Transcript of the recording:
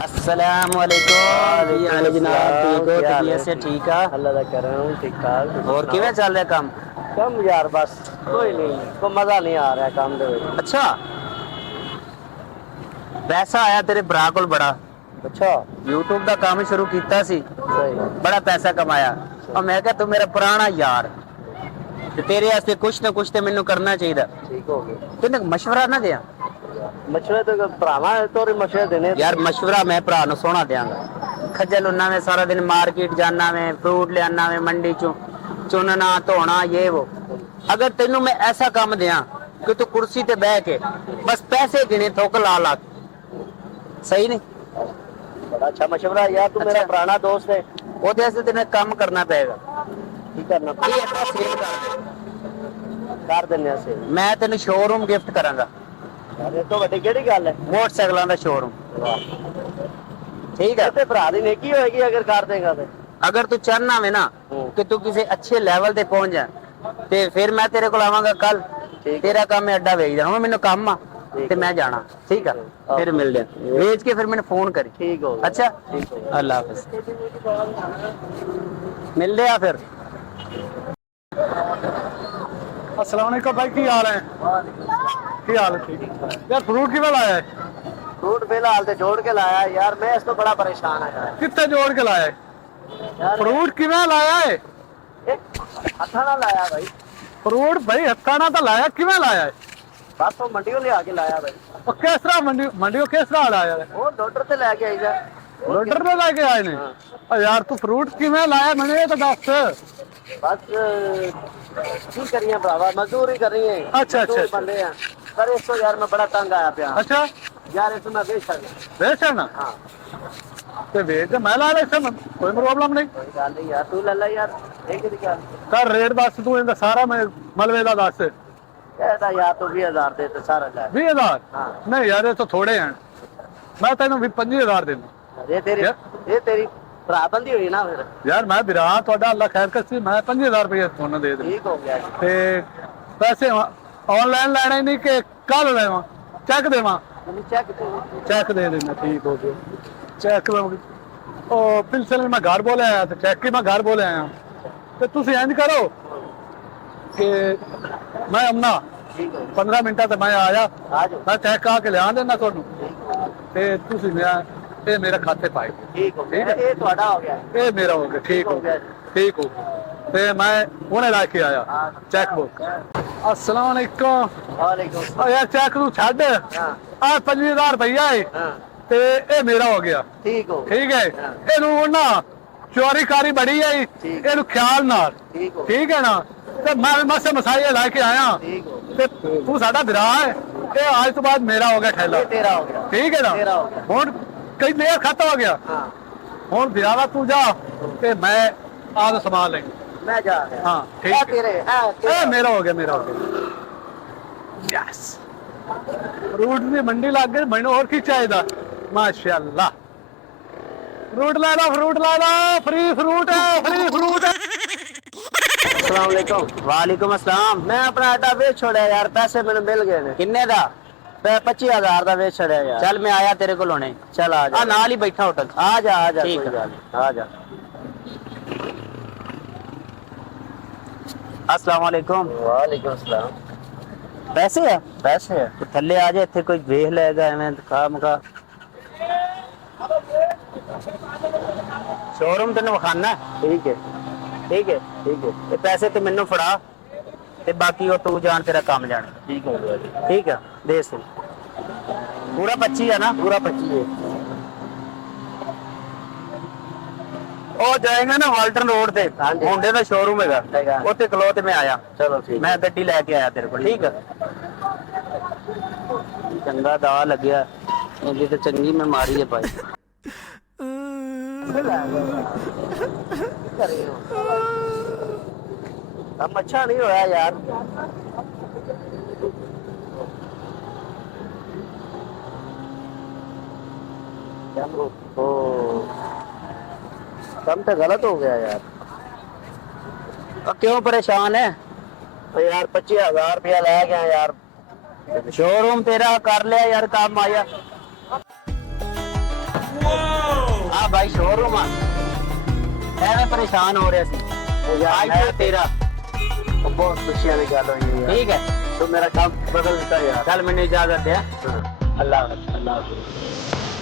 अस्सलाम वालेकुम जनाब, ठीक हो? तबीयत से ठीक है? अल्लाह दा करम ठीक ठाक। और किवें चल रहा काम? कम यार बस कोई नहीं, को मजा नहीं आ रहा काम दे विच। अच्छा, पैसा आया तेरे भरा कोल बड़ा। अच्छा यूट्यूब का काम शुरू किया सी, सही बड़ा पैसा कमाया। और मैं क्या, तू मेरा पुराना यार, ते तेरे वास्ते कुछ ना कुछ तो मैनू करना चाहिए। ठीक हो गया। तूने मशवरा ना दिया मशवरे तो भरावा तोरे मशवरे देने यार? मशवरा मैं भरा नूं सोहना देंगा। खज्जल होना मैं सारा दिन, मार्केट जाना मैं, फ्रूट लियाना मैं मंडी चों, चुनना धोना ये वो। अगर तेनू मैं ऐसा काम दिया कि तू कुर्सी ते बह के बस पैसे गिने थोक ला ला, सही नहीं? बड़ा अच्छा मशवरा यार, तू मेरा पुराना दोस्त है। ਉਹਦੇ ਵਾਸਤੇ ਤੈਨੂੰ ਕੰਮ ਕਰਨਾ ਪਏਗਾ। की करना ਇਹ ਐਡਾ ਸੇਲ कर देने से। ਮੈਂ ਤੈਨੂੰ ਸ਼ੋਰੂਮ ਗਿਫਟ ਕਰਾਂਗਾ, अरे तो बड़ी केड़ी गल है। ਮੋਟਰਸਾਈਕਲਾਂ ਦਾ ਸ਼ੋਰੂਮ। ठीक है, ते भरा दी नेकी होएगी अगर कर देगा तो। अगर तू चाहना है ना कि तू किसी अच्छे लेवल पे पहुंच जाए ते फिर मैं तेरे को आवांगा कल। तेरा काम मैं अड्डा वेच देना, मैंने काम आ ते मैं जाना। ठीक है, फिर मिल दे वेच के फिर मैंने फोन करी। ठीक हो अच्छा, ठीक हो। अल्लाह हाफिज, मिल दे फिर। अस्सलाम वालेकुम भाई, की हाल है? की हाल है? ठीक यार, फ्रूट किवें लाया है? फ्रूट फिलहाल ते जोड़ के लाया यार, मैं इस तो बड़ा परेशान है यार। कितने जोड़ के लाया है? यार फ्रूट किवें लाया है? हथा ना लाया भाई, फ्रूट भाई हत्था ना तो लाया, किवें लाया है? बस वो मंडियों ले आके लाया भाई। और किस तरह मंडियों किस तरह लाया है? वो लोडर ते लेके आई जा। लोडर पे लेके आए ने? और यार तू फ्रूट किवें लाया मैंने ये तो दस। बस की करिए भरावा, मजदूरी कर रही है। अच्छा, अच्छा, अच्छा। बंदे हैं पर इसको यार मैं बड़ा तंग आया पिया। अच्छा यार इसको मैं बेच सकता। बेच है ना? हाँ ते बेच मैं ला ले, कोई प्रॉब्लम नहीं। कोई गल नहीं यार, तू ले ले यार, एक दी गल। कर रेट दस तू, इनका सारा मैं मलबे का दस। कहता यार तू 20,000 दे तो सारा ले। 20,000? हाँ। नहीं यार ये तो थोड़े हैं, मैं तेन भी 25,000 देना। ये तेरी भराबंदी हुई ना फिर। यार मैं बिरा थोड़ा अल्लाह खैर कसी, मैं 25,000 रुपये थोड़ा दे दे। ठीक हो गया। ते पैसे ऑनलाइन लेना ही नहीं कि कल लेवा? चेक देवा? चेक दे देना, ठीक हो गया। चेक ओ पिछले मैं घर बोले आया तो चेक ही मैं घर बोले आया। तो तुम इंज करो कि मैं आना 15 मिनट से मैं आया, मैं चेक आके लिया देना थोनू, ये मेरे खाते पाए। ठीक हो गया, ये ਤੁਹਾਡਾ हो गया, ये मेरा हो गया। ठीक हो गया, ठीक हो गया। ते मैं उन्हें लेके आया चेक बुक। अस्सलाम वालेकुम। वालेकुम। यार चेक तू छड़, आ 25,000 रुपया है ते ये मेरा हो गया। ठीक हो, ठीक है। ਇਹਨੂੰ ਨਾ ਚੋਰੀ ਕਾਰੀ ਬੜੀ ਹੈ, ਇਹਨੂੰ ਖਿਆਲ ਨਾਲ, ਠੀਕ ਹੈ ਨਾ? ਤੇ ਮੈਂ ਮਸੇ ਮਸਾਈਏ ਲੈ ਕੇ ਆਇਆ ਤੇ ਤੂੰ ਸਾਡਾ ਵਿਰਾ ਹੈ, ਇਹ ਅੱਜ ਤੋਂ ਬਾਅਦ ਮੇਰਾ ਹੋ ਗਿਆ ਠੇਲਾ। तेरा हो गया। ਠੀਕ ਹੈ ਨਾ? ਹੁਣ ਕਈ ਦੇਰ ਖਤਮ ਹੋ ਗਿਆ, ਹੁਣ ਵਿਰਾਵਾ ਤੂੰ ਜਾ ਤੇ ਮੈਂ ਆਦ ਸੰਭਾਲ ਲੈ। मैं जा रहा। हाँ ठीक है, तेरे ए मेरा हो गया, मेरा हो गया। यस, फ्रूट की मंडी लग गई, मैंने और की चाहिए? माशाल्लाह, फ्रूट ला लो, फ्रूट ला लो, फ्री फ्रूट है, फ्री फ्रूट है। अस्सलाम वालेकुम। वालेकुम अस्सलाम। मैं अपना अड्डा बेच छोड़ा यार, पैसे मैंने मिल गए ने। किन्ने दा? 25,000 का बेच छोड़ा यार। चल मैं आया तेरे को लोने। चल आ जा, नाल ही बैठा होटल। आ जा, आ जा, ठीक कोई है। गल नहीं, आ जा। अस्सलाम वालेकुम। वालेकुम सलाम। पैसे है? पैसे है? तो थल्ले आ जा, इत्थे कोई वेख लेगा एवें खा मका। शोरूम तेन विखाना। ठीक है, ठीक है, ठीक है, ते पैसे ते मैनू फड़ा ते बाकी वो तू जान, तेरा काम जाने। ठीक हो गया। ठीक है, दे से पूरा 25 है ना? पूरा 25 है। ਉਹ ਜਾਏਗਾ ਨਾ ਵਾਲਟਨ ਰੋਡ ਤੇ, ਮੁੰਡੇ ਦਾ ਸ਼ੋਰੂਮ ਹੈਗਾ, ਉੱਥੇ ਖਲੋ ਤੇ ਮੈਂ ਆਇਆ। चलो ठीक। ਮੈਂ ਗੱਡੀ ਲੈ ਕੇ ਆਇਆ ਤੇਰੇ ਕੋਲ। ਠੀਕ ਹੈ, ਚੰਗਾ ਦਾ ਲੱਗਿਆ, ਇਹਦੀ ਤੇ ਚੰਗੀ ਮੈਂ ਮਾਰੀ ਹੈ ਭਾਈ। हम अच्छा नहीं होया यार। कम तो गलत हो गया यार। क्यों परेशान है? तो यार 25,000 रुपया ले गया यार। शोरूम तेरा कर लिया यार, काम आया। ਬਾਈ ਸ਼ੋਰੂਮ ਆ ਐਵੇਂ ਪਰੇਸ਼ਾਨ ਹੋ ਰਿਹਾ ਸੀ यार ਅੱਜ ਤੇ ਤੇਰਾ बहुत खुशी वाली गल हुई है ਠੀਕ ਹੈ तो मेरा काम बदल देता है यार ਚੱਲ ਮੈਨੂੰ ਇਜਾਜ਼ਤ ਦੇ हाँ। ਅੱਲਾਹ ਹਾਫਿਜ਼